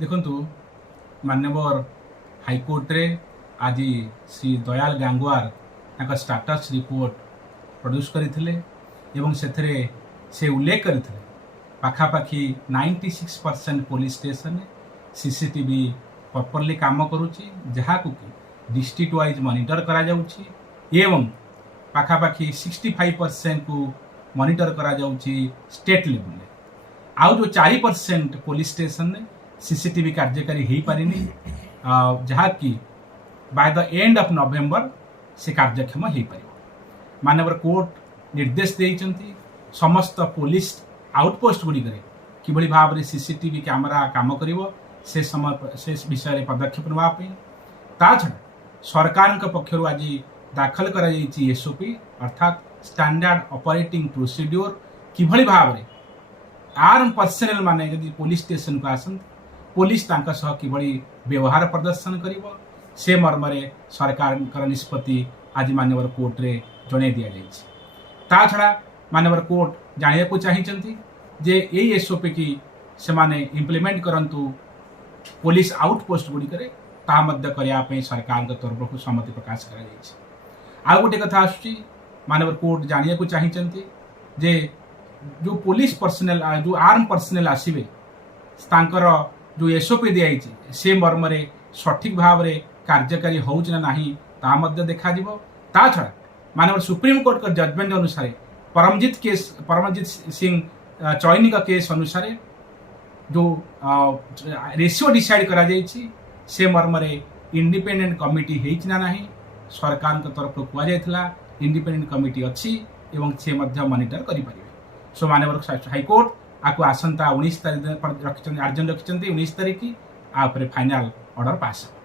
देखु माननीय हाईकोर्ट रे आज Shri Dayal Gangwar status report produce करथिले एवं सेथरे से उल्लेख करथिले पाखापाखि 96% पुलिस स्टेशन सीसीटीवी प्रॉपर्ली काम करुच्ची जहाँ को डिस्ट्रिक्ट वाइज मॉनिटर करा जाउची एवं पाखापाखि 65% को मॉनिटर करा जाउची स्टेट लेवल में आउ जो 4% पुलिस स्टेशन ने सीसीटीवी कार्यकारी हो पारिनी जहाँ कि बाय द एंड ऑफ नवेम्बर से कार्यक्षम हो पार माननीय कोर्ट निर्देश देइचंती समस्त पुलिस आउटपोस्ट गुड़ी किभली भाव में सीसीटीवी कैमरा काम करिवो से विषय पदक्षेप नापी ता छड़ा सरकार पक्षर आज दाखल कर एसओपी अर्थात स्टैंडर्ड ऑपरेटिंग प्रोसीड्योर किभली भाव में आर्म पर्सनल माने यदि पुलिस स्टेशन को आसत पुलिस किभली व्यवहार प्रदर्शन करिवो से मर्म सरकार निष्पत्ति आज माननीय कोर्ट रे जणे दिया ता छड़ा माननीय कोर्ट जानिया को चाहिए जे यही एसओपी की से माने इम्प्लीमेंट करंतु पुलिस आउटपोस्ट गुड़िक करने सरकार तरफ को सम्मति प्रकाश कर गोटे कथा आसुची माननीय कोर्ट जानिया को चाहिए जे जो पुलिस पर्सनल जो आर्म पर्सनल आसवे जो एसओपी दिखाई से मर्म सठिक भाव में कार्यकारी होना देखा ता छड़ा माननीय सुप्रीम कोर्ट का जजमेंट अनुसार परमजीत सिंह चयनी का केस अनुसार जो रेशियो डिसाइड करा जाइछि से मर्म इंडिपेंडेंट कमिटी होना नहीं सरकार तरफ कहुला इंडिपेंडेंट कमिटी अच्छी एवं से मॉनिटर करें सो माननीय हाईकोर्ट आपको आसंता 19 तारीख आर्जन रखिंट 19 तारीख फाइनाल ऑर्डर पास हो।